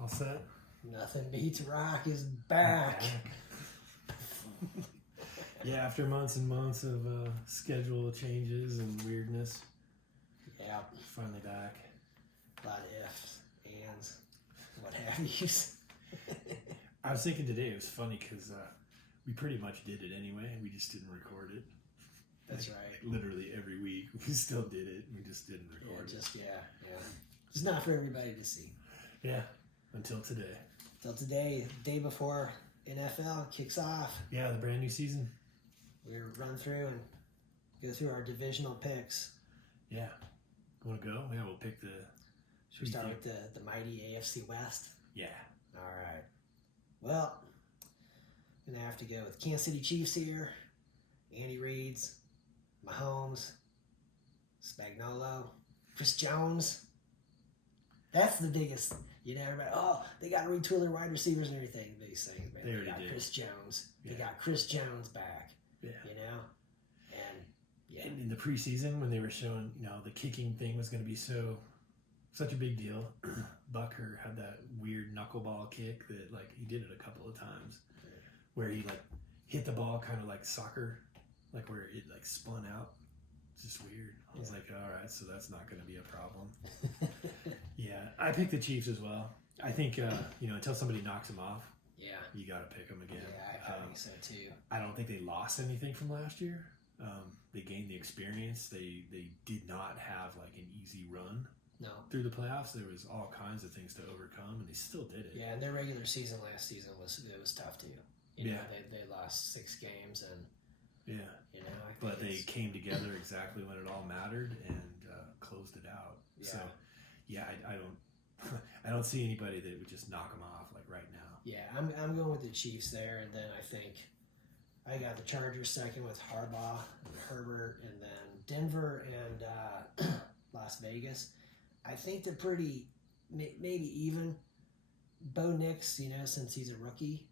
All set? Nothing Beats Rock is back. Yeah, after months and months of schedule changes and weirdness, Yeah, finally back. a lot of ifs, ands, what have yous. I was thinking today it was funny because we pretty much did it anyway. We just didn't record it. That's Like, right. Literally every week we still did it. We just didn't record it. It's not for everybody to see. Yeah, until today. Till today, the day before NFL kicks off, Yeah, the brand new season. we'll run through and go through our divisional picks. Yeah. Want to go? Yeah, we'll pick the... Should we start with the mighty AFC West? Yeah. All right. Well, I'm going to have to go with Kansas City Chiefs here. Andy Reid's, Mahomes, Spagnuolo, Chris Jones. That's the biggest. You know, everybody, they got to retool their wide receivers and everything. These things, man. They got did. Chris Jones. Yeah. They got Chris Jones back. Yeah. You know? And, yeah. In the preseason, when they were showing, the kicking thing was going to be such a big deal, Bucker had that weird knuckleball kick that, he did it a couple of times, where he, hit the ball kind of like soccer, where it, spun out. It's just weird. I was like, all right, so that's not going to be a problem. Yeah, I picked the Chiefs as well. I think, until somebody knocks them off, you got to pick them again. Yeah, I think so too. I don't think they lost anything from last year. They gained the experience. They did not have an easy run through the playoffs. There was all kinds of things to overcome, and they still did it. Yeah, and their regular season last season was tough too. You know, they lost 6 games and but they came together exactly when it all mattered and closed it out. Yeah. So I don't I don't see anybody that would just knock them off right now. Yeah, I'm going with the Chiefs there, and then I think I got the Chargers second with Harbaugh and Herbert, and then Denver and Las Vegas. I think they're pretty maybe even. Bo Nix, since he's a rookie,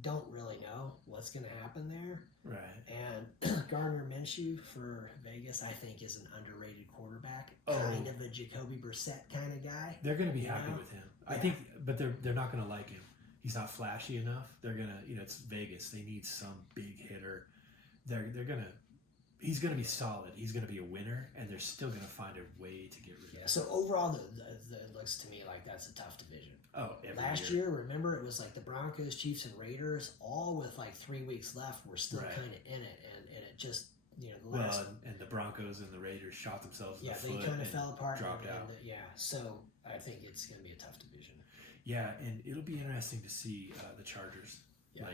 don't really know what's going to happen there. Right. And Gardner Minshew for Vegas, I think, is an underrated quarterback, kind of a Jacoby Brissett kind of guy. They're going to be happy with him. Yeah. I think, but they're not going to like him. He's not flashy enough. They're going to, it's Vegas. They need some big hitter. He's going to be solid. He's going to be a winner, and they're still going to find a way to get rid of him. Yeah, so overall, it looks to me like that's a tough division. Oh, Last year, remember, it was the Broncos, Chiefs, and Raiders, all with 3 weeks left, were still kind of in it, and it just, the last... and the Broncos and the Raiders shot themselves in the foot. Yeah, they kind of fell apart. Dropped out. So I think it's going to be a tough division. Yeah, and it'll be interesting to see the Chargers. Yeah.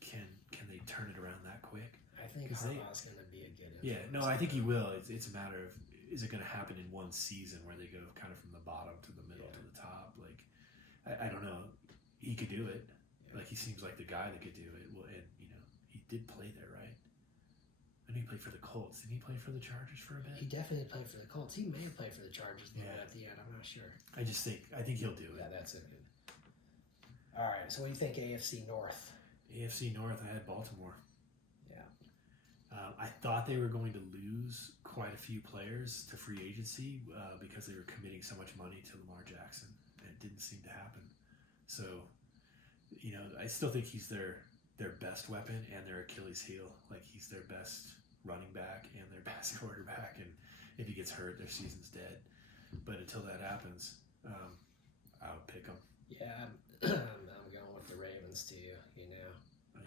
Can they turn it around that quick? I think Harbaugh's going to be a good influence. Yeah, no, I think he will. It's a matter of, is it going to happen in one season where they go kind of from the bottom to the middle to the top? I don't know. He could do it. Yeah. He seems like the guy that could do it. Well, and he did play there, right? I know he played for the Colts. Did he play for the Chargers for a bit? He definitely played for the Colts. He may have played for the Chargers at the end. I'm not sure. I think he'll do it. Yeah, that's it. All right. So what do you think, AFC North? AFC North, I had Baltimore. Yeah. I thought they were going to lose quite a few players to free agency because they were committing so much money to Lamar Jackson. It didn't seem to happen. So, I still think he's their best weapon and their Achilles heel. He's their best running back and their best quarterback. And if he gets hurt, their season's dead. But until that happens, I would pick him. Yeah, I'm going with the Ravens too.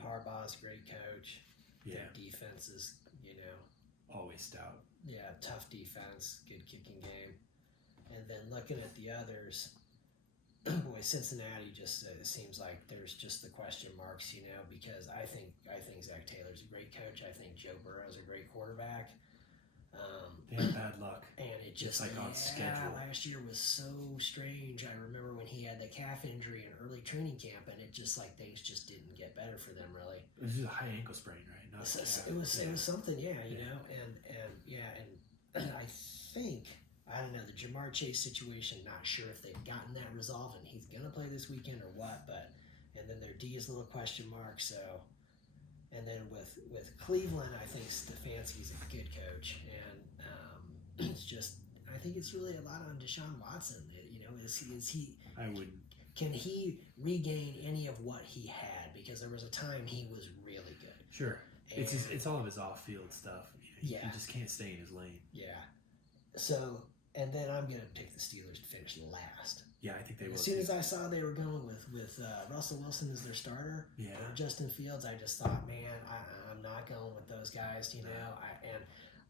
Harbaugh's a great coach. Yeah. Their defense is, always stout. Yeah, tough defense, good kicking game. And then looking at the others, boy, Cincinnati just seems like there's just the question marks, because I think Zach Taylor's a great coach. I think Joe Burrow's a great quarterback. They had bad luck. And it just on schedule. Last year was so strange. I remember when he had the calf injury in early training camp, and it just things just didn't get better for them really. It was just a high ankle sprain, right? It was something, and I think, I don't know, the Jamar Chase situation, not sure if they've gotten that resolved and he's gonna play this weekend or what, and then their D is a little question mark, so. And then with Cleveland, I think Stefanski's a good coach, and it's just, I think it's really a lot on Deshaun Watson. Is he? I would can he regain any of what he had? Because there was a time he was really good. Sure. And It's all of his off-field stuff. He Yeah. just can't stay in his lane. yeah. So, and then I'm going to pick the Steelers to finish last. Yeah, I think they will. As soon too. as I saw they were going with Russell Wilson as their starter, Yeah. or Justin Fields, I just thought, man, I'm not going with those guys, you know.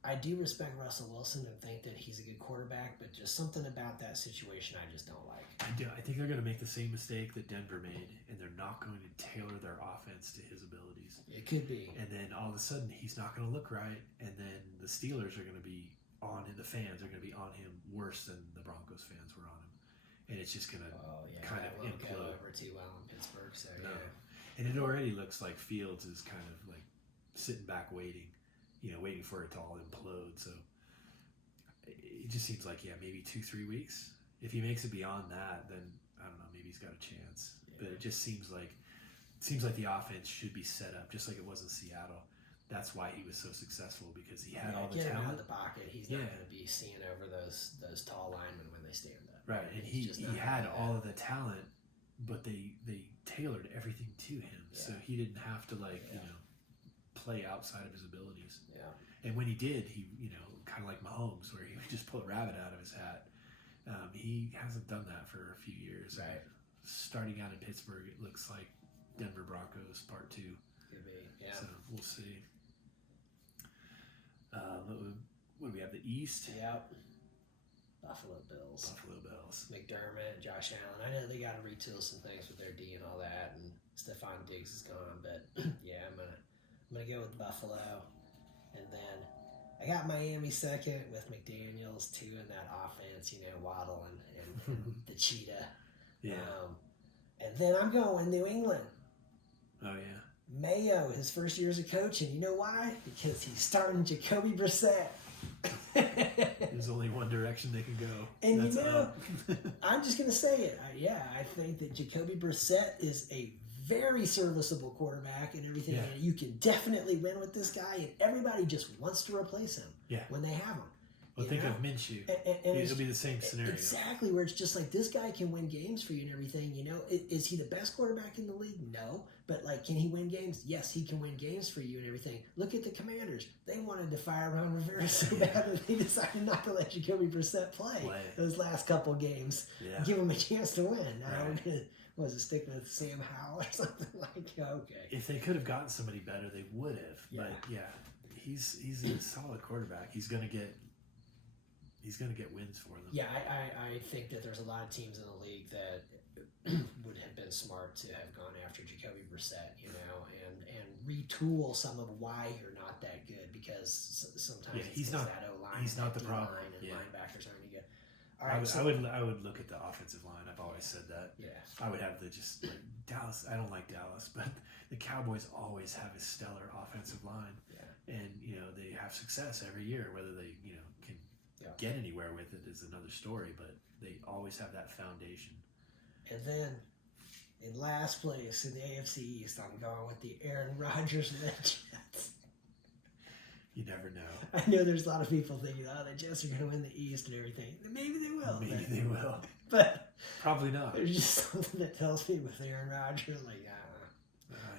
I do respect Russell Wilson and think that he's a good quarterback, but just something about that situation I just don't like. I think they're going to make the same mistake that Denver made, and they're not going to tailor their offense to his abilities. It could be. And then all of a sudden, he's not going to look right, and then the Steelers are going to be on him. The fans are going to be on him worse than the Broncos fans were on him, and it's just going to kind of that won't go implode. over too well in Pittsburgh. So No. yeah, And it already looks like Fields is kind of like sitting back waiting, waiting for it to all implode. So it just seems like, maybe 2-3 weeks. If he makes it beyond that, then I don't know, maybe he's got a chance. But it just seems like the offense should be set up just like it was in Seattle. That's why he was so successful, because he had all the get him out talent. of the pocket. He's not going to be seeing over those tall linemen when they stand up. Right, and he had all of the talent, but they tailored everything to him, so he didn't have to play outside of his abilities. Yeah. And when he did, he kind of like Mahomes, where he would just pull a rabbit out of his hat. He hasn't done that for a few years. Right. Starting out in Pittsburgh, it looks like Denver Broncos Part 2. Could be. Yeah. So we'll see. What do we have? The East. Yep. Buffalo Bills. McDermott, Josh Allen. I know they got to retool some things with their D and all that, and Stephon Diggs is gone, but yeah, I'm gonna go with Buffalo, and then I got Miami second with McDaniels too in that offense. Waddle and the cheetah. Yeah. And then I'm going New England. Oh yeah. Mayo, his first year as a coach, and you know why? Because he's starting Jacoby Brissett. There's only one direction they can go. And that's up. I'm just going to say it. I think that Jacoby Brissett is a very serviceable quarterback and everything. Yeah. And you can definitely win with this guy, and everybody just wants to replace him when they have him. Well, think of Minshew. And it'll be the same scenario. Exactly, where it's just like, this guy can win games for you and everything. Is he the best quarterback in the league? No. But, can he win games? Yes, he can win games for you and everything. Look at the Commanders. They wanted to fire Ron Rivera so bad that they decided not to let Jacoby Brissett play those last couple games. Yeah. Give him a chance to win. Now Right. we're going to stick with Sam Howell or something okay. If they could have gotten somebody better, they would have. Yeah. But, he's a solid quarterback. He's going to get wins for them. Yeah, I think that there's a lot of teams in the league that would have been smart to have gone after Jacoby Brissett, and retool some of why you're not that good, because sometimes he's not that O-line. He's not the problem. Line and linebackers aren't any good. All I right, I would look at the offensive line. I've always said that. Yeah. I would have Dallas. I don't like Dallas, but the Cowboys always have a stellar offensive line. Yeah. And they have success every year. Whether they can get anywhere with it is another story, but they always have that foundation. And then in last place in the AFC East, I'm going with the Aaron Rodgers and the Jets. You never know. I know there's a lot of people thinking, the Jets are going to win the East and everything. Maybe they will. Maybe they will. But probably not. There's just something that tells me with Aaron Rodgers,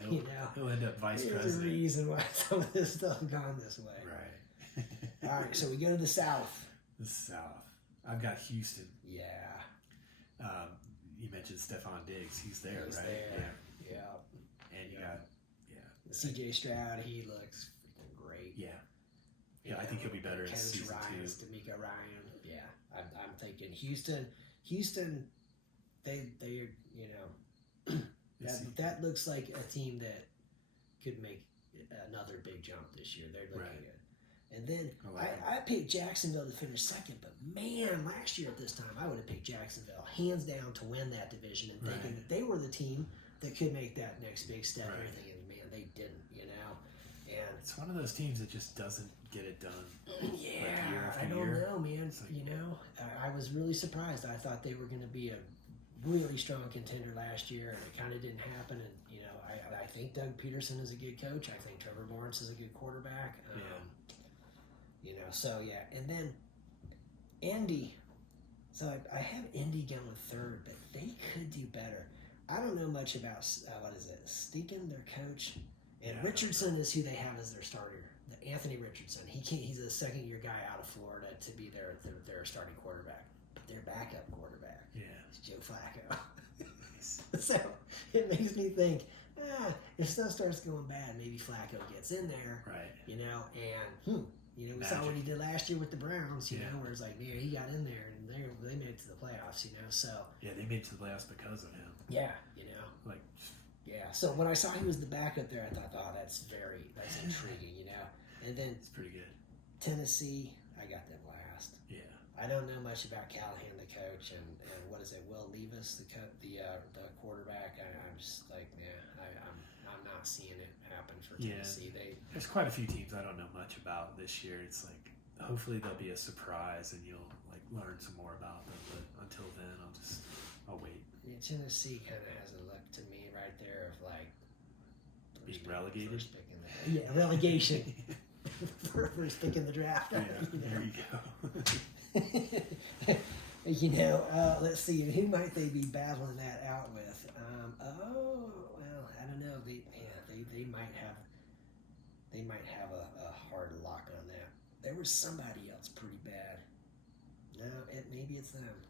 he'll end up vice there's president. a reason why some of this stuff gone this way. Right. All right, so we go to the South. The South. I've got Houston. Yeah. You mentioned Stephon Diggs. He's there, He's right? there. Yeah. And you got, C.J. Stroud, he looks freaking great. Yeah. Yeah, I think he'll be better in Kenneth season Ryan, 2. D'Amico Ryan. Yeah, I'm thinking Houston, they that looks like a team that could make another big jump this year. They're looking good. And then I picked Jacksonville to finish second, but man, last year at this time, I would have picked Jacksonville hands down to win that division, and thinking that they were the team that could make that next big step and everything, and man, they didn't, And it's one of those teams that just doesn't get it done. Yeah, year after I don't year. know, man. I was really surprised. I thought they were going to be a really strong contender last year, and it kind of didn't happen. And I think Doug Peterson is a good coach. I think Trevor Lawrence is a good quarterback. And then Indy. So I have Indy going third, but they could do better. I don't know much about what is it, Steeken, their coach, and Yeah. Richardson is who they have as their starter. Anthony Richardson. He's a second-year guy out of Florida to be their starting quarterback. But their backup quarterback is Joe Flacco. So it makes me think, if stuff starts going bad, maybe Flacco gets in there, right? You know, and we saw what he did last year with the Browns. You know, where it's like, man, he got in there and they made it to the playoffs. You know, so yeah, they made it to the playoffs because of him. Yeah, you know, like. Yeah, so when I saw he was the backup there, I thought, that's intriguing, you know. And then it's pretty good. Tennessee, I got them last. Yeah. I don't know much about Callahan, the coach, and what is it, Will Levis, the quarterback. I'm just like, I'm not seeing it happen for Tennessee. There's quite a few teams I don't know much about this year. It's like hopefully they'll be a surprise and you'll like learn some more about them. But until then, I'll wait. Yeah, Tennessee kind of has a look to me right there of like being relegated. Relegation. First pick in the draft. Yeah, there you go. You know, let's see. Who might they be battling that out with? I don't know. They might have a hard lock on that. There was somebody else pretty bad. No, maybe it's them.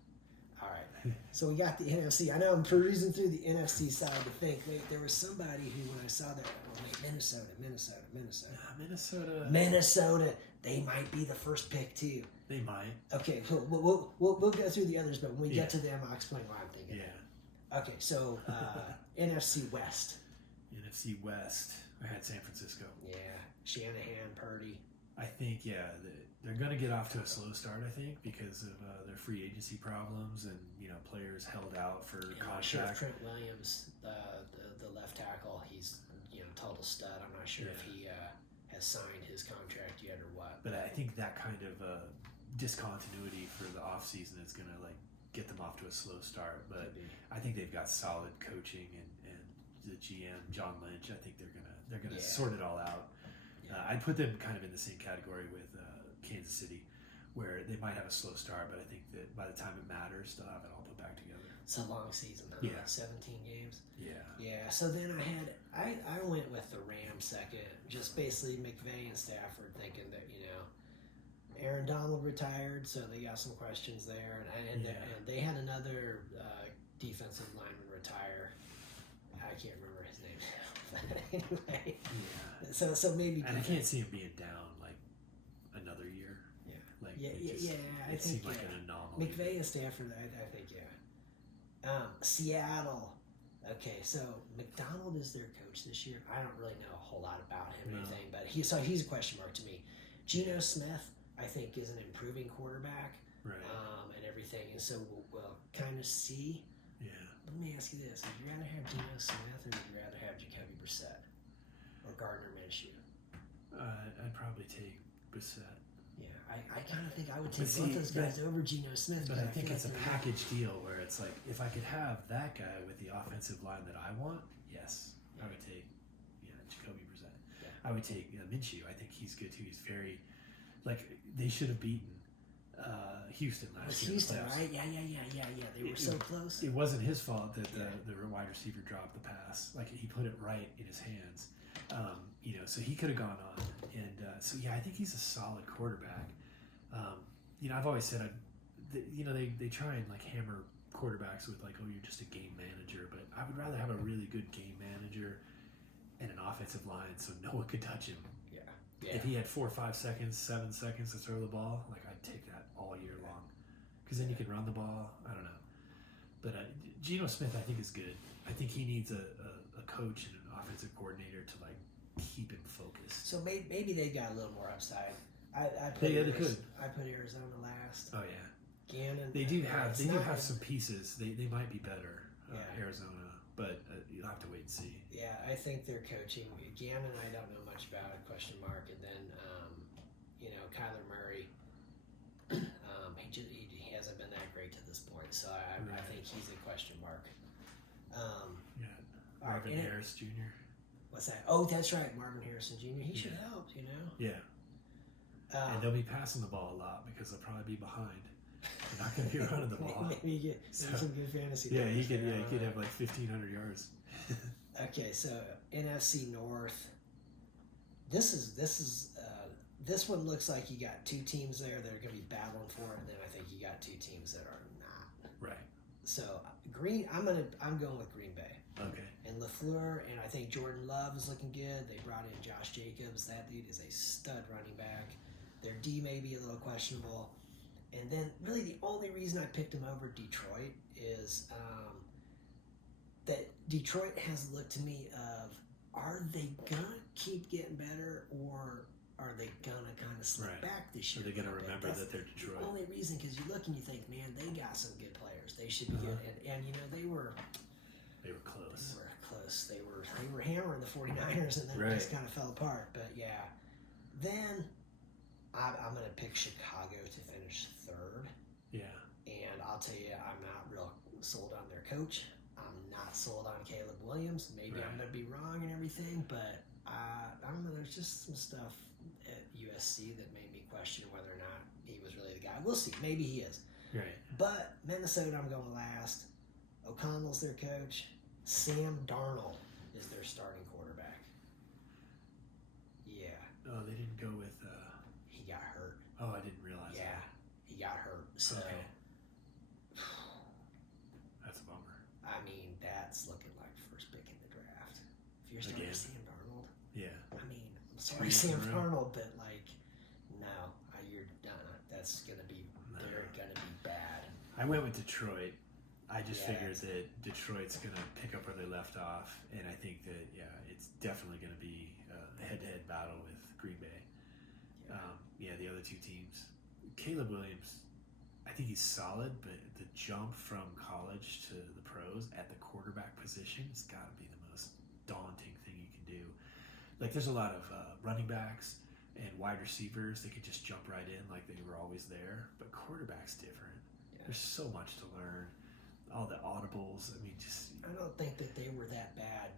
All right. So we got the NFC. I know I'm perusing through the NFC side to think. Wait, there was somebody who, when I saw that, Minnesota. Minnesota. They might be the first pick too. They might. Okay, so we'll go through the others, but when we get to them, I'll explain why I'm thinking. Yeah. Okay, so NFC West. NFC West. I had San Francisco. Yeah, Shanahan, Purdy. I think they're going to get off to a slow start. I think because of their free agency problems and players held out for contract. Sure Trent Williams, the left tackle, he's total stud. I'm not sure if he has signed his contract yet or what. But I think that kind of discontinuity for the off season is going to get them off to a slow start. But I think they've got solid coaching and the GM John Lynch. I think they're gonna sort it all out. I'd put them kind of in the same category with Kansas City, where they might have a slow start, but I think that by the time it matters, they'll have it all put back together. It's a long season, huh? Yeah. 17 games. Yeah. So then I went with the Rams second, just basically McVay and Stafford, thinking that Aaron Donald retired, so they got some questions there, and they had another defensive lineman retire. I can't remember his name. Anyway, so maybe. And I can't see him being down another year. I it think seemed like an anomaly. McVay and Stafford, I think, Seattle. Okay, so McDonald is their coach this year. I don't really know a whole lot about him or anything, but he's a question mark to me. Geno Smith, I think, is an improving quarterback, right? And everything, and so we'll kind of see. Yeah. Let me ask you this: would you rather have Geno Smith or would you rather have Jacoby Brissett or Gardner Minshew? I'd probably take Brissett. Yeah, I kind of think I would take both those guys over Geno Smith. But I think it's a package deal where it's like, if I could have that guy with the offensive line that I want, yes, I would take Jacoby Brissett. Yeah. I would take Minshew. I think he's good too. He's very, they should have beaten Houston last year. Houston, right? Yeah. They were so close. It wasn't his fault that the wide receiver dropped the pass. He put it right in his hands. So he could have gone on. And I think he's a solid quarterback. I've always said, they try and hammer quarterbacks with you're just a game manager. But I would rather have a really good game manager and an offensive line so no one could touch him. Yeah. If he had 4 or 5 seconds, 7 seconds to throw the ball, I'd take that all year long. Because then you can run the ball. I don't know. But Geno Smith, I think, is good. I think he needs a coach and an offensive coordinator to keep him focused. So maybe they got a little more upside. I put Arizona last. Oh yeah. Gannon. They do have some pieces. They might be better. Arizona, but you'll have to wait and see. Yeah, I think their coaching. Gannon, I don't know much about, a question mark, and then Kyler Murray. He hasn't been that great to this point, so I think he's a question mark. Marvin Harris Jr. What's that? Oh, that's right, Marvin Harrison Jr. He should help, Yeah. And they'll be passing the ball a lot because they'll probably be behind. You're not going to be running the ball. Maybe you get some good fantasy. Yeah, he could. there. Yeah, he could have like 1,500 yards. Okay, so NFC North. This one looks like you got two teams there that are going to be battling for it, and then I think you got two teams that are not. Right. So I'm going with Green Bay. Okay. And LaFleur, and I think Jordan Love is looking good. They brought in Josh Jacobs. That dude is a stud running back. Their D may be a little questionable. And then really the only reason I picked him over Detroit is that Detroit has looked to me of, are they going to keep getting better, or are they going to kind of slip back this year? Are they going to remember that they're Detroit? The only reason, because you look and you think, man, they got some good players. They should be good. And you know, they were close. They were close. They were hammering the 49ers, and then it just kind of fell apart. But yeah, then I'm going to pick Chicago to finish third. Yeah. And I'll tell you, I'm not real sold on their coach. I'm not sold on Caleb Williams. Maybe I'm going to be wrong and everything, but I don't know. There's just some stuff at USC that made me question whether or not he was really the guy. We'll see. Maybe he is. Right. But Minnesota, I'm going last. O'Connell's their coach. Sam Darnold is their starting quarterback. Yeah. Oh, they didn't go with... He got hurt. Oh, I didn't realize that. Yeah, he got hurt. So... Okay. That's a bummer. I mean, that's looking like first pick in the draft. If you're starting Sam Darnold... Yeah. I mean, I'm sorry, Sam Darnold, but like, no, you're done. That's going to be... They're going to be bad. I went with Detroit. I just figured that Detroit's going to pick up where they left off, and I think that, it's definitely going to be a head-to-head battle with Green Bay. The other two teams. Caleb Williams, I think he's solid, but the jump from college to the pros at the quarterback position has got to be the most daunting thing you can do. Like, there's a lot of running backs and wide receivers that could just jump right in like they were always there, but quarterback's different. Yeah. There's so much to learn. All the audibles, I mean, just... I don't think that they were that bad,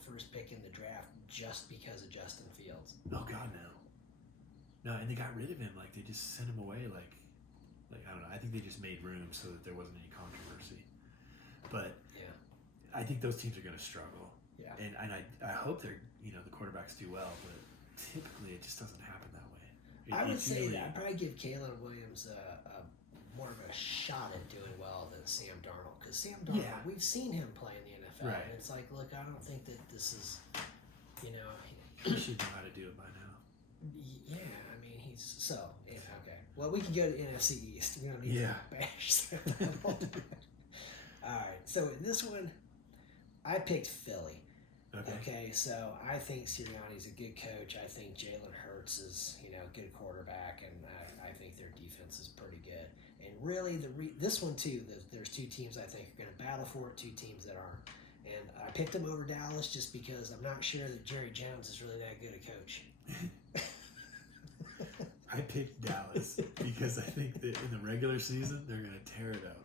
first pick in the draft just because of Justin Fields. Oh, God, no. No, and they got rid of him. Like, they just sent him away. Like I don't know. I think they just made room so that there wasn't any controversy. But I think those teams are going to struggle. Yeah. And I hope they're, the quarterbacks do well, but typically it just doesn't happen that way. I would say that I'd probably give Caleb Williams more of a shot at doing well than Sam Darnold, because Sam Darnold, we've seen him play in the NFL, and it's like, look, I don't think that this is, He should know how to do it by now. Yeah, I mean, okay. Well, we can go to NFC East. We don't need to bash Sam Darnold. All right, so in this one, I picked Philly. Okay, so I think Sirianni's a good coach. I think Jalen Hurts is, a good quarterback, and I think their defense is pretty good. And really, this one too, there's two teams I think are going to battle for it, two teams that aren't. And I picked them over Dallas just because I'm not sure that Jerry Jones is really that good a coach. I picked Dallas because I think that in the regular season, they're going to tear it up.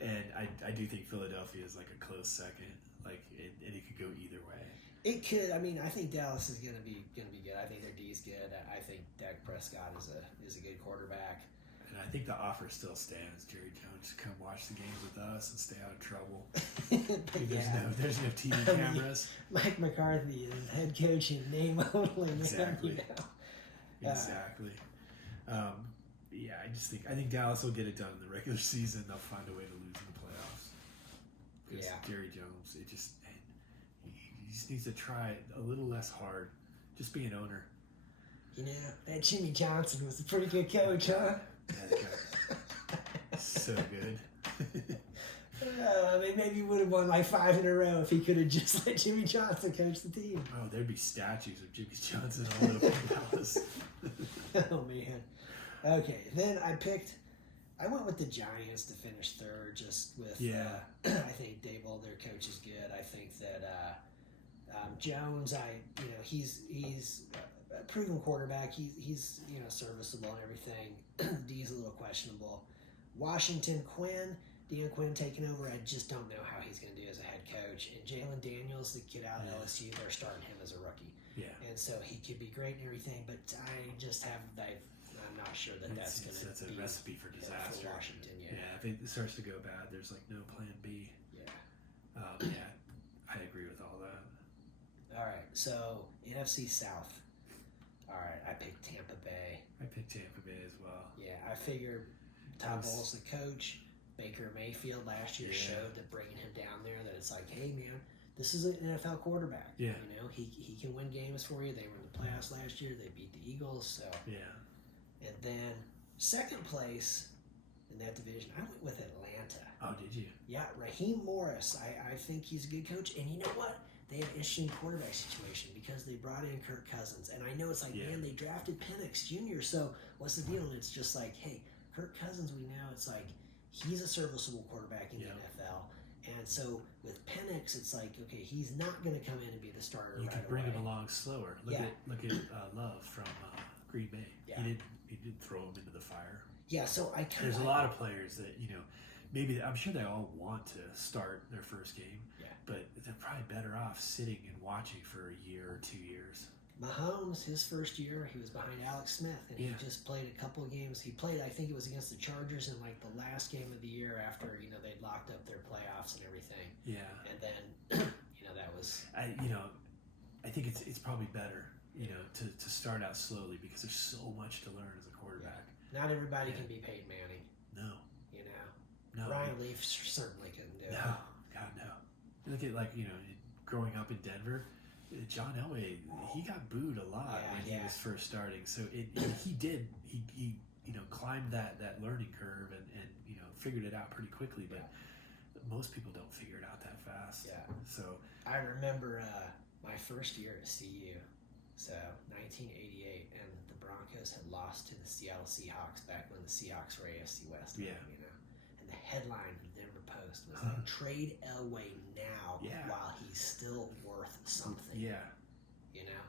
And I do think Philadelphia is like a close second. Like, and it could go either way. It could. I mean, I think Dallas is going to be good. I think their D is good. I think Dak Prescott is a good quarterback. And I think the offer still stands. Jerry Jones, come watch the games with us and stay out of trouble. There's no TV cameras. Mike McCarthy is head coach in name only. Exactly. Exactly. I think Dallas will get it done in the regular season. They'll find a way to lose in the playoffs. Because Jerry Jones, he just needs to try a little less hard. Just be an owner. That Jimmy Johnson was a pretty good coach, huh? That guy. So good. Maybe he would have won like 5 in a row if he could have just let Jimmy Johnson coach the team. Oh, there'd be statues of Jimmy Johnson all over Dallas. Oh, man. Okay, then I went with the Giants to finish third, just with, I think Dable, their coach, is good. I think that Jones, he's a proven quarterback. He's serviceable and everything. D's a little questionable. Washington, Dan Quinn taking over. I just don't know how he's going to do as a head coach. And Jalen Daniels, the kid out of LSU, they're starting him as a rookie. Yeah. And so he could be great and everything, but I just have, I don't I'm not sure that's going to that's a be recipe for disaster. for Washington. Yeah, if it starts to go bad, there's like no plan B. Yeah. Yeah, I agree with all that. All right, so NFC South. All right, I picked Tampa Bay. I picked Tampa Bay as well. Yeah, I figured Todd Bowles, the coach, Baker Mayfield last year showed that bringing him down there that it's like, hey man, this is an NFL quarterback. Yeah. You know, he can win games for you. They were in the playoffs last year. They beat the Eagles. So yeah. And then second place in that division, I went with Atlanta. Oh, did you? Yeah, Raheem Morris. I think he's a good coach. And you know what? They have an interesting quarterback situation because they brought in Kirk Cousins. And I know it's like, man, they drafted Penix Jr. So what's the deal? And it's just like, hey, Kirk Cousins, we know it's like he's a serviceable quarterback in the NFL. And so with Penix, it's like, okay, he's not going to come in and be the starter. You can bring him along slower. Look at Love from Green Bay. Yeah. He did throw him into the fire. Yeah, so there's a lot of players that maybe I'm sure they all want to start their first game. Yeah. But they're probably better off sitting and watching for a year or 2 years. Mahomes, his first year, he was behind Alex Smith, and he just played a couple of games. He played, I think it was against the Chargers in like the last game of the year after they'd locked up their playoffs and everything. Yeah. And then that was. I think it's probably better to start out slowly because there's so much to learn as a quarterback. Yeah. Not everybody can be Peyton Manning. No. No. Ryan Leaf certainly couldn't do it. No. God no. Look at growing up in Denver. John Elway, he got booed a lot when he was first starting. So he climbed that learning curve and figured it out pretty quickly. But most people don't figure it out that fast. Yeah. So I remember my first year at CU, so 1988, and the Broncos had lost to the Seattle Seahawks back when the Seahawks were AFC West. Yeah. And the headline of the Denver Post was like, trade Elway now while he's still worth something. Yeah.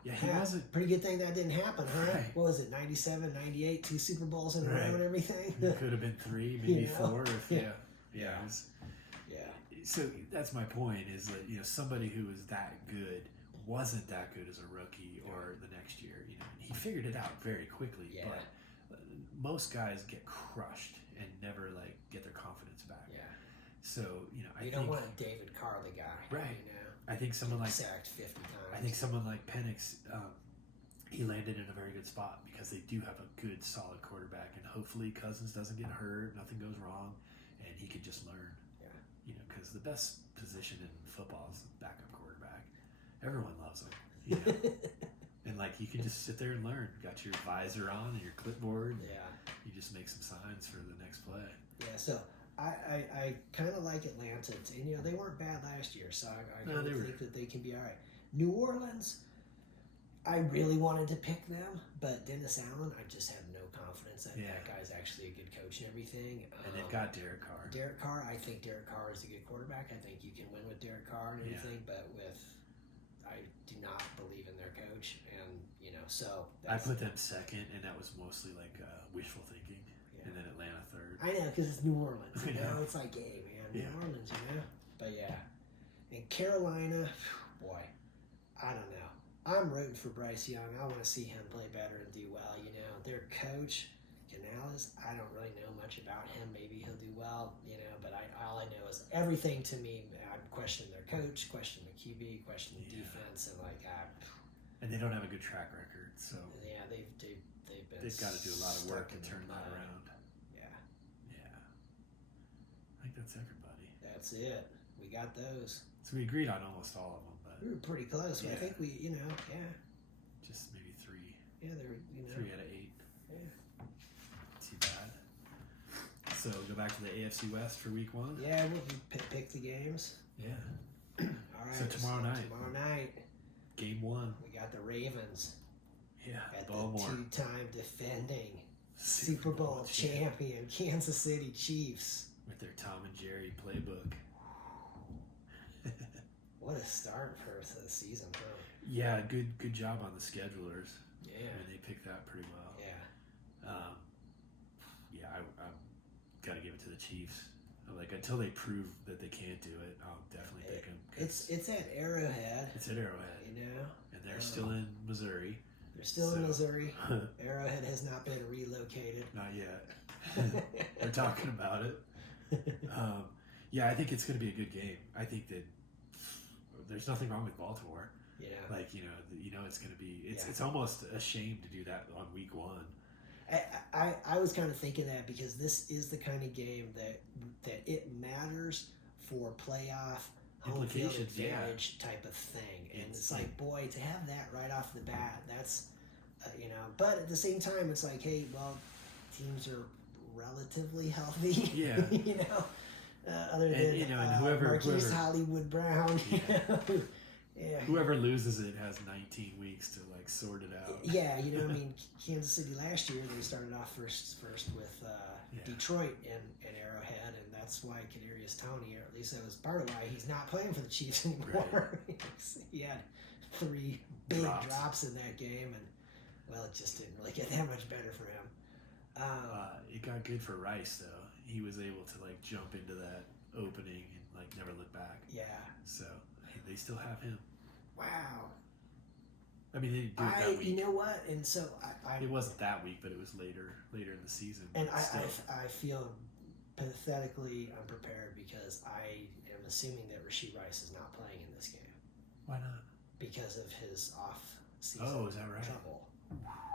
Yeah, he was a pretty good thing that didn't happen, huh? Right. What was it, 97, 98, 2 Super Bowls in a row and everything? It could have been 3, maybe 4. Yeah. So that's my point is that, somebody who was that good wasn't that good as a rookie or the next year, he figured it out very quickly, but most guys get crushed and never get their confidence back. Yeah. So, I don't want David Carr, the guy. Right. I think someone like sacked 50 times. I think someone like Penix, he landed in a very good spot because they do have a good, solid quarterback, and hopefully Cousins doesn't get hurt, nothing goes wrong, and he can just learn. Yeah. Because the best position in football is backup quarterback. Everyone loves him. And you can just sit there and learn. Got your visor on and your clipboard. Yeah. You just make some signs for the next play. Yeah. So I kind of like Atlanta, and they weren't bad last year, so I think that they can be all right. New Orleans, I really wanted to pick them, but Dennis Allen, I just have no confidence that that guy's actually a good coach and everything. And they've got Derek Carr. I think Derek Carr is a good quarterback. I think you can win with Derek Carr and everything, but I do not believe in their coach, and so I put them second, and that was mostly wishful thinking, and then Atlanta third. I know, because it's New Orleans. It's like, hey man, New Orleans, But and Carolina, boy, I don't know. I'm rooting for Bryce Young. I want to see him play better and do well. Their coach, Canales, I don't really know much about him. Maybe he'll do well, but all I know is everything to me, I'm questioning their coach, questioning the QB, questioning the defense, and and they don't have a good track record, so they've got to do a lot of work to turn that around. Yeah. I think that's everybody. That's it. We got those. So we agreed on almost all of them, but we were pretty close. I think we, just maybe 3. Yeah, they're 3 out of 8. Yeah. Too bad. So go back to the AFC West for week 1. Yeah, we'll pick the games. Yeah. All right. So tomorrow night. Game 1. We got the Ravens. Yeah. At Baltimore. the 2-time defending Super Bowl champion Kansas City Chiefs. With their Tom and Jerry playbook. What a start for the season, huh? Yeah, good job on the schedulers. Yeah. They picked that pretty well. Yeah. I've got to give it to the Chiefs. Until they prove that they can't do it, I'll definitely pick them. It's at Arrowhead. It's at Arrowhead. And they're still in Missouri. They're still in Missouri. Arrowhead has not been relocated. Not yet. They're talking about it. Yeah, I think it's going to be a good game. I think that there's nothing wrong with Baltimore. Yeah. Like, it's going to be, it's almost a shame to do that on week 1. I was kind of thinking that because this is the kind of game that it matters for playoff home field advantage type of thing, and it's like, boy, to have that right off the bat, that's but at the same time, it's like, hey, well, teams are relatively healthy, other than whoever Marquise Hollywood Brown, Yeah. Whoever loses it has 19 weeks to like sort it out. Yeah, I mean, Kansas City last year they started off first with Detroit and Arrowhead, and that's why Kadarius Toney, or at least that was part of why he's not playing for the Chiefs anymore. Right. He had 3 big drops in that game, and well, it just didn't really get that much better for him. It got good for Rice though. He was able to like jump into that opening and like never look back. Yeah. So they still have him. Wow. I mean, they didn't do it that week. You know what? And so it wasn't that week, but it was later in the season. And I feel pathetically unprepared because I am assuming that Rashee Rice is not playing in this game. Why not? Because of his off-season is that right? trouble.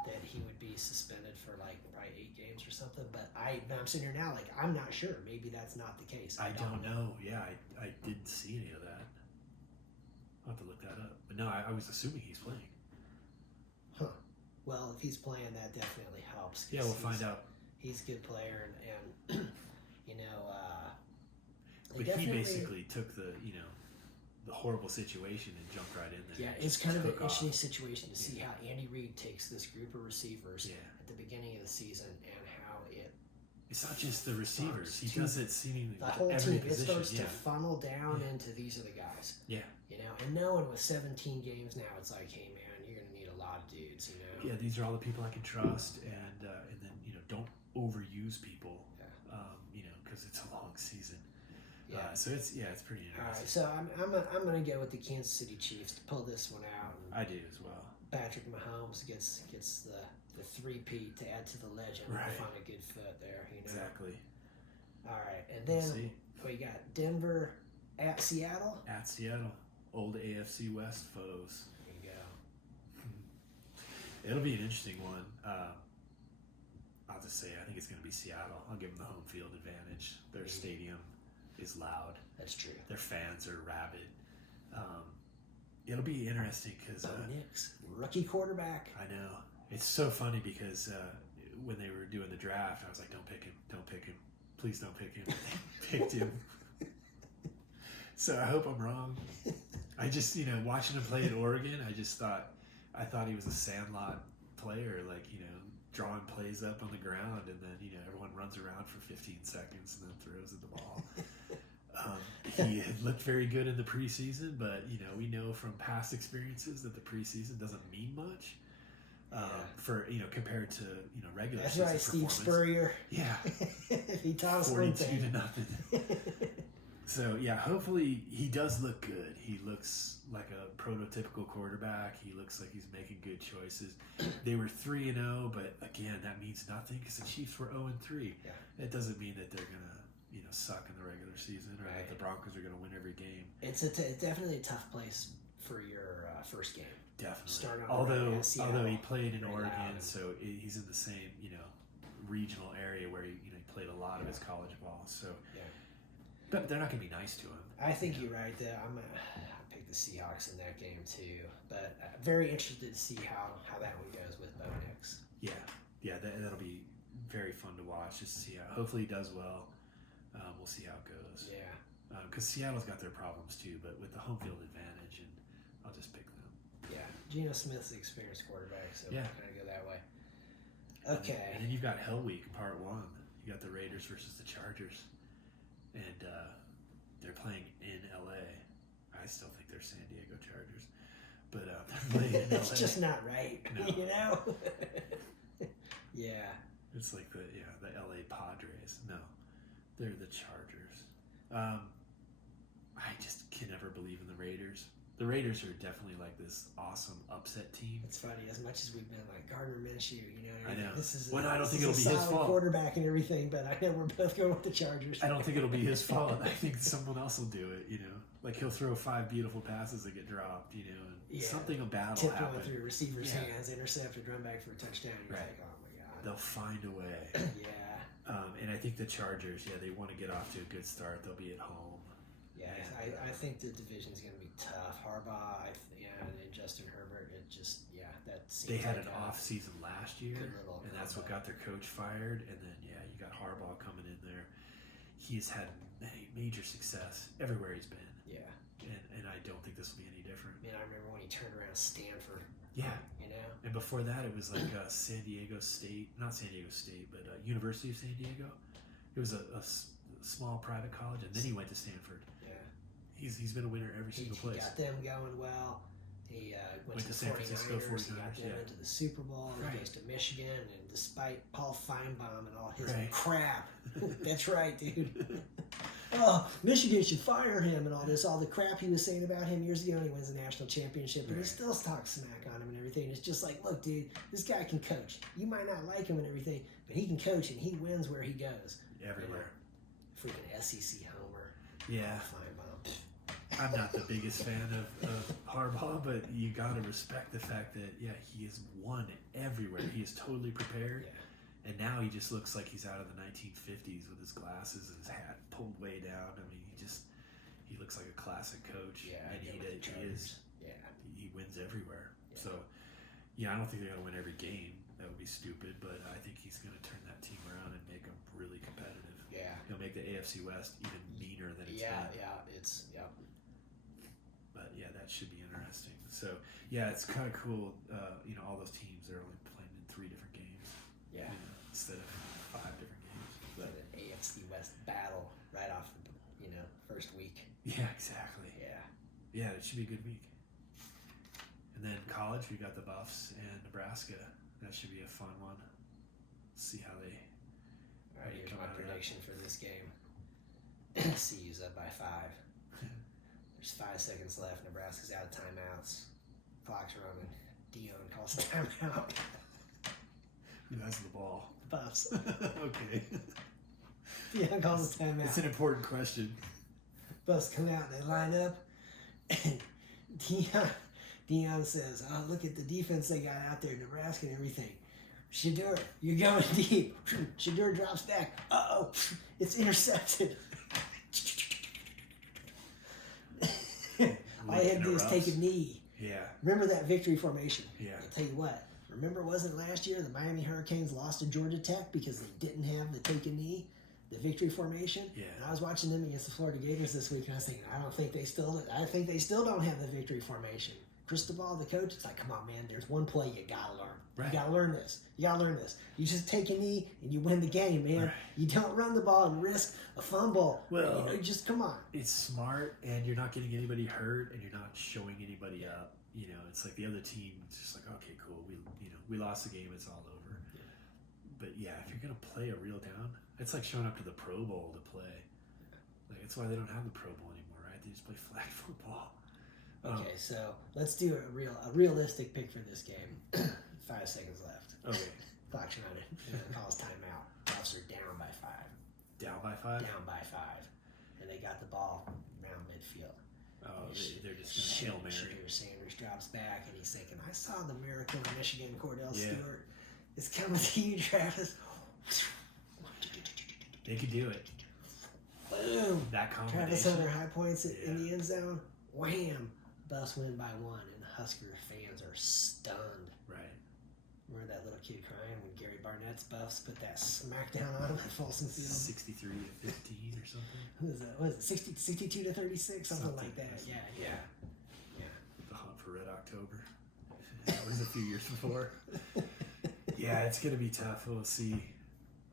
That he would be suspended for like probably 8 games or something. But I'm sitting here now like I'm not sure. Maybe that's not the case. I don't know. Yeah, I didn't see any of that. I'll have to look that up. But no, I was assuming he's playing. Huh. Well, if he's playing, that definitely helps. Yeah, we'll find out. He's a good player, and but he basically took the horrible situation and jumped right in there. Yeah, it's kind of an interesting situation to see how Andy Reid takes this group of receivers at the beginning of the season and how it's not just the receivers. He does it seemingly the whole every team. position. It starts to funnel down into these are the guys. Yeah. And knowing with 17 games now, it's like, hey man, you're gonna need a lot of dudes. Yeah, these are all the people I can trust, and then don't overuse people. Yeah. Because it's a long season. Yeah. So it's pretty interesting. All right, so I'm gonna go with the Kansas City Chiefs to pull this one out. I do as well. Patrick Mahomes gets the 3-peat to add to the legend. Right. I find a good foot there. Exactly. All right, and then we got Denver at Seattle. At Seattle, old AFC West foes. There you go. It'll be an interesting one. I'll just say I think it's going to be Seattle. I'll give them the home field advantage. Their stadium is loud. That's true. Their fans are rabid. It'll be interesting because Nix, rookie quarterback. I know. It's so funny because when they were doing the draft, I was like, don't pick him. Please don't pick him. They picked him. So I hope I'm wrong. I just, watching him play at Oregon, I thought he was a sandlot player, like, drawing plays up on the ground, and then, everyone runs around for 15 seconds and then throws at the ball. He had looked very good in the preseason, but, we know from past experiences that the preseason doesn't mean much. For compared to regular That's season right, Steve performance. Spurrier. Yeah, he taught us 42-0. So yeah, hopefully he does look good. He looks like a prototypical quarterback. He looks like he's making good choices. They were 3-0, but again, that means nothing because the Chiefs were 0-3. Yeah. It doesn't mean that they're gonna suck in the regular season or that the Broncos are gonna win every game. It's definitely a tough place for your first game. Definitely. Although he played in Oregon, so he's in the same regional area where he played a lot of his college ball. So, but they're not going to be nice to him. I think you're right. I'm gonna pick the Seahawks in that game too. But very interested to see how that one goes with Bo Nix. Yeah, that'll be very fun to watch. Just to see how. Hopefully he does well. We'll see how it goes. Yeah. Because Seattle's got their problems too, but with the home field advantage, and I'll just pick them. Yeah, Geno Smith's the experienced quarterback, so we'll kind of go that way. Okay. And then you've got Hell Week Part 1. You got the Raiders versus the Chargers, and they're playing in LA. I still think they're San Diego Chargers, but they're playing in LA. It's just not right, No. Yeah. It's like the LA Padres. No, they're the Chargers. I just can never believe in the Raiders. The Raiders are definitely like this awesome upset team. It's funny, as much as we've been like Gardner Minshew, I know. This is I don't think it'll be his fault. Quarterback and everything, but I know we're both going with the Chargers. I don't think it'll be his fault. I think someone else will do it. Like he'll throw 5 beautiful passes that get dropped. And something about will happen. One through receiver's hands, intercepted, run back for a touchdown. You're like, oh my god. They'll find a way. Yeah. And I think the Chargers, they want to get off to a good start. They'll be at home. Yeah, I think the division's going to be tough. Harbaugh, and Justin Herbert, that seems they had like an off season last year, and that's what got their coach fired. And then, you got Harbaugh coming in there. He's had major success everywhere he's been. Yeah. And I don't think this will be any different. I remember when he turned around Stanford. Yeah. And before that, it was like San Diego State, not San Diego State, but University of San Diego. It was a small private college, and then he went to Stanford. Yeah. He's been a winner every single place. He got them going well. He went to the San Francisco 49ers. He got them into the Super Bowl. He goes to Michigan, and despite Paul Feinbaum and all his crap, that's right, dude. Oh, Michigan should fire him and all the crap he was saying about him years ago, and he wins the national championship, and he still talks smack on him and everything. It's just like, look, dude, this guy can coach. You might not like him and everything, but he can coach, and he wins where he goes. Everywhere. Freaking SEC homer. Yeah. Feinbaum. I'm not the biggest fan of Harbaugh, but you got to respect the fact that, he has won everywhere. He is totally prepared. Yeah. And now he just looks like he's out of the 1950s with his glasses and his hat pulled way down. I mean, he looks like a classic coach. Yeah, and he is. Yeah. He wins everywhere. Yeah. So, I don't think they're going to win every game. That would be stupid, but I think he's going to turn that team around and make them really competitive. Yeah. He'll make the AFC West even meaner than it's been. Yeah. But that should be interesting. So it's kind of cool. All those teams are only playing in 3 different games. Yeah. Instead of 5 different games. But an AFC West battle right off the first week. Yeah, exactly. Yeah, it should be a good week. And then college, we got the Buffs and Nebraska. That should be a fun one. See how they. All right, here's my prediction for this game. CU's up by 5. There's 5 seconds left. Nebraska's out of timeouts. Clock's running. Dion calls timeout. Who has the ball? Buffs. Okay. Dion calls a timeout. It's an important question. Buffs come out and they line up, and Dion says, "Oh, look at the defense they got out there, Nebraska and everything. Shedeur, you're going deep. Shedeur drops back. Uh-oh, it's intercepted." All you had to do is take a knee. Yeah. Remember that victory formation? Yeah. I'll tell you what. Remember, wasn't last year the Miami Hurricanes lost to Georgia Tech because they didn't have the take a knee, the victory formation? Yeah. And I was watching them against the Florida Gators this week, and I was thinking, I think they still don't have the victory formation. Cristobal, the coach, it's like, come on, man, there's one play you gotta learn. Right. You gotta learn this. You just take a knee and you win the game, man. Right. You don't run the ball and risk a fumble. Well, just come on. It's smart, and you're not getting anybody hurt, and you're not showing anybody up. It's like the other team. It's just like, okay, cool. We lost the game. It's all over. Yeah. But if you're gonna play a real down, it's like showing up to the Pro Bowl to play. Like that's why they don't have the Pro Bowl anymore, right? They just play flag football. Okay, so let's do a realistic pick for this game. 5 seconds left. Okay. Clock's running. And then calls timeout. Buffs are down by 5. Down by 5? Down by 5. And they got the ball around midfield. Oh, they're just going to Hail Mary. Shedeur Sanders drops back, and he's thinking, I saw the miracle in Michigan, Cordell Stewart. It's coming to you, Travis. They could do it. Boom. That combination. Travis Hunter high points it in the end zone. Wham. Buffs win by 1, and Husker fans are stunned. Right. Remember that little kid crying when Gary Barnett's Buffs put that smackdown on him at Folsom Field? 63 to 15 or something. Who was that? What is it? 62 to 36? Something like that. Yeah. The hunt for Red October. That was a few years before. Yeah, it's going to be tough. We'll see.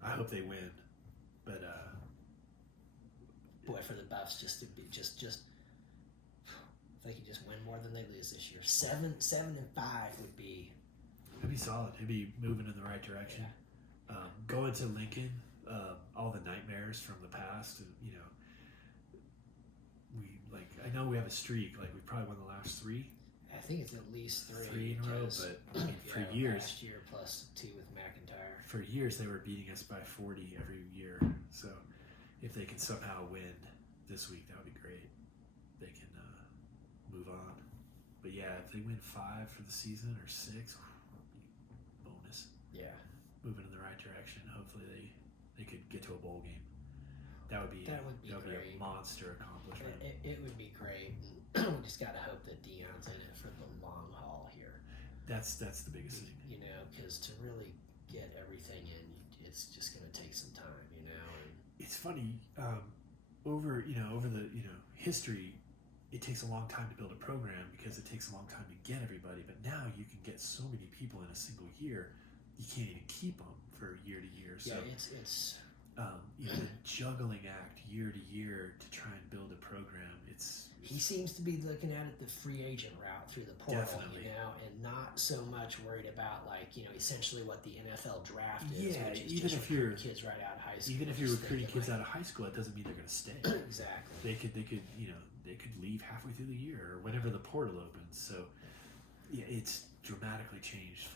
I hope they win. But, boy, for the Buffs, just to be just if they could just win more than they lose this year. 7-5 would be. It'd be solid. It'd be moving in the right direction. Yeah. Going to Lincoln, all the nightmares from the past. I know we have a streak. Like we probably won the last 3. I think it's at least 3. 3 in a row, because, but I mean, for years, last year plus 2 with McIntyre. for years they were beating us by 40 every year. So if they can somehow win this week, that would be great. They can move on. But yeah, if they win 5 for the season or 6, that'd be bonus. Yeah, Moving in the right direction. Hopefully they could get to a bowl game. That would be great. a monster accomplishment. It would be great. We just gotta hope that Deion's in it for the long haul here. That's the biggest thing. You know, because to really get everything in, it's just gonna take some time. You know, and It's funny. Over the history, it takes a long time to build a program because it takes a long time to get everybody. But now you can get so many people in a single year, you can't even keep them for year to year. So yeah, it's the juggling act year to year to try and build a program. he seems to be looking at it the free agent route through the portal, Definitely. you know, and not so much worried about essentially what the NFL draft is. Yeah, which is even just if you're kids right out of high school. even if you're just recruiting thinking, kids out of high school, it doesn't mean they're going to stay. exactly. They could leave halfway through the year or whenever the portal opens. So yeah, it's dramatically changed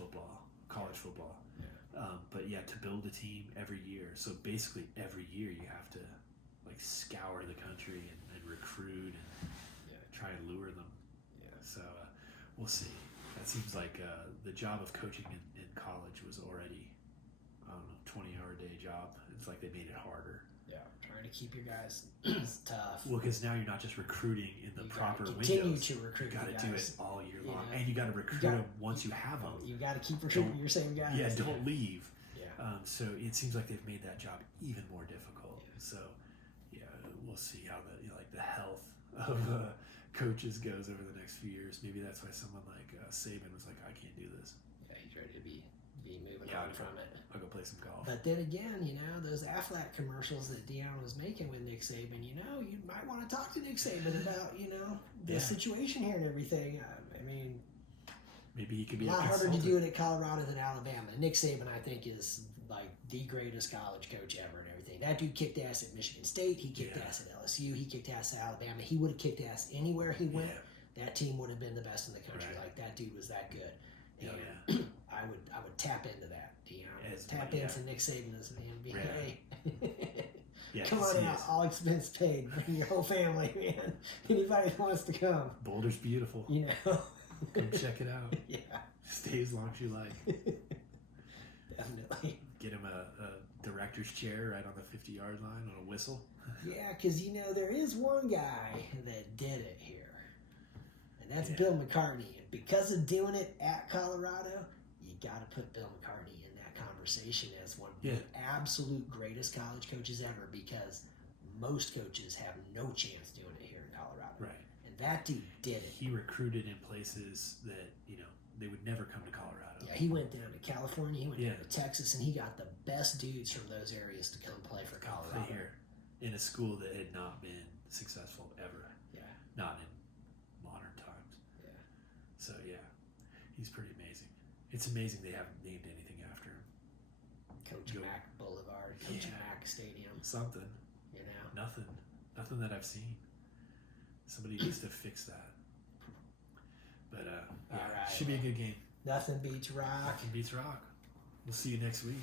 college football. Yeah. But yeah, to build a team every year. So basically every year you have to scour the country and recruit and try and lure them. Yeah. So we'll see. That seems like the job of coaching in college was already, 20-hour day job. It's like they made it harder. Yeah, trying to keep your guys is tough. Well, because now you're not just recruiting in the You proper gotta continue windows. to recruit. You got to the do guys. it all year You long, know, and you got to recruit them once you have them. You got to keep recruiting your same guys. Yeah, don't leave. Yeah. So it seems like they've made that job even more difficult. Yeah. So yeah, we'll see how the health of coaches goes over the next few years. Maybe that's why someone like Saban was like, I can't do this. Yeah, he's ready to be moving Yeah, on from it. I'll go play some golf. But then again, those Aflac commercials that Deion was making with Nick Saban, you might want to talk to Nick Saban about, the situation here and everything. I mean, maybe he could be a a lot harder to consultant. do it at Colorado than Alabama. Nick Saban, I think, is like the greatest college coach ever and everything. That dude kicked ass at Michigan State. He kicked ass at LSU. He kicked ass at Alabama. He would have kicked ass anywhere he went. Yeah. That team would have been the best in the country. Right. Like that dude was that good. Yeah, And I would tap into that, Deion. Tap into Nick Saban's and be hey. Yeah, Come on out, all expense paid. Bring your whole family, man. Anybody that wants to come. Boulder's beautiful. Come check it out. Yeah. Stay as long as you like. Definitely. Get him a director's chair right on the 50-yard line on a whistle. Yeah, because there is one guy that did it here, and that's Bill McCartney. And because of doing it at Colorado, you got to put Bill McCartney in that conversation as one of the absolute greatest college coaches ever, because most coaches have no chance doing it here in Colorado. Right. And that dude did it. He recruited in places that, they would never come to Colorado. Yeah, he went down to California, he went down Yeah. to Texas, and he got the best dudes from those areas to come play for Colorado. Play here in a school that had not been successful ever. Yeah. Not in modern times. Yeah. So, yeah, he's pretty amazing. It's amazing they haven't named anything after him. Coach Mack Boulevard, Coach Mack Stadium. Something. Nothing that I've seen. Somebody needs to fix that. But All right. should be a good game. Nothing beats rock. Nothing beats rock. We'll see you next week.